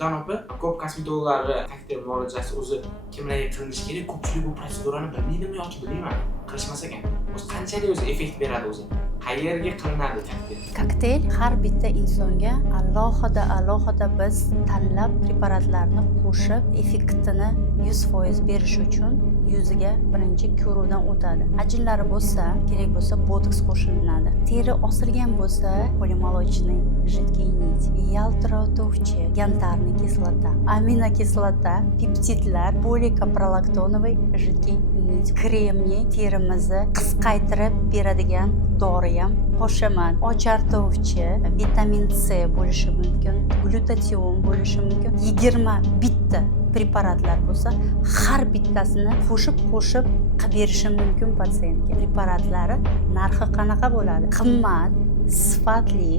Suzan opa, ko'p kosmetologlar kokteyl muolajasi o'zi kimlarga qilinishi kerak, ko'pchilik bu protsedurani bilmaydimi yoki bilmayman, qilishmas ekan. O'zi qanchalik o'zi effekt beradi o'zi? Qayerga qilinadi kokteyl? Kokteyl har bitta insonga alohida biz tanlab preparatlarni qo'shib effektini 100% berish uchun yuziga birinchi ko'ruvdan o'tadi. Ajinlari bo'lsa, kerak bo'lsa botoks qo'shiladi. Teri osilgan bo'lsa, polimolочный жидкий нить, yaltirovchi янтарный kislota, aminokislota, peptidlar, polikaprolaktoновый жидкий nить, kremniy terimizni qisqaytirib beradigan dori ham qo'shaman. Ochartovchi, vitamin C bo'lishi mumkin, glutation bo'lishi mumkin. 20 bitta preparatlar bo'lsa, har bittasini qo'shib qilib berishim mumkin patsientga. Preparatlari narxi qanaqa bo'ladi? Qimmat, sifatli,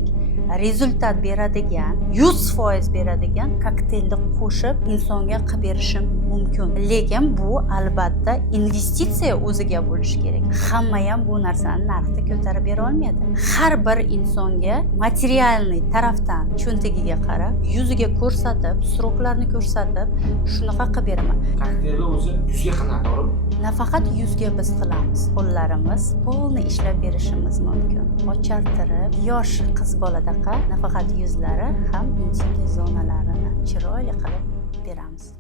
rezultat beradigan, 100% beradigan kokteylni qo'shib insonga qilib berishim mumkin. Lekin bu albatta investitsiya o'ziga bo'lishi kerak. Hamma ham bu narsani narxni ko'tarib bera olmaydi. Har bir insonga materialniy tarafdan cho'ntagiga qarab, yuziga ko'rsatib, sroklarni ko'rsatib, shunaqa qilib beraman. Kokteylni o'zi yuzga qilinadi, to'g'rimi? Nafaqat yuzga biz qilamiz, qo'llarimiz polni ishlab berishimiz mumkin. Ochartirib, yosh qiz boladaqa nafaqat yuzlari ham intimniy zonalarini chiroyli qilib beramiz.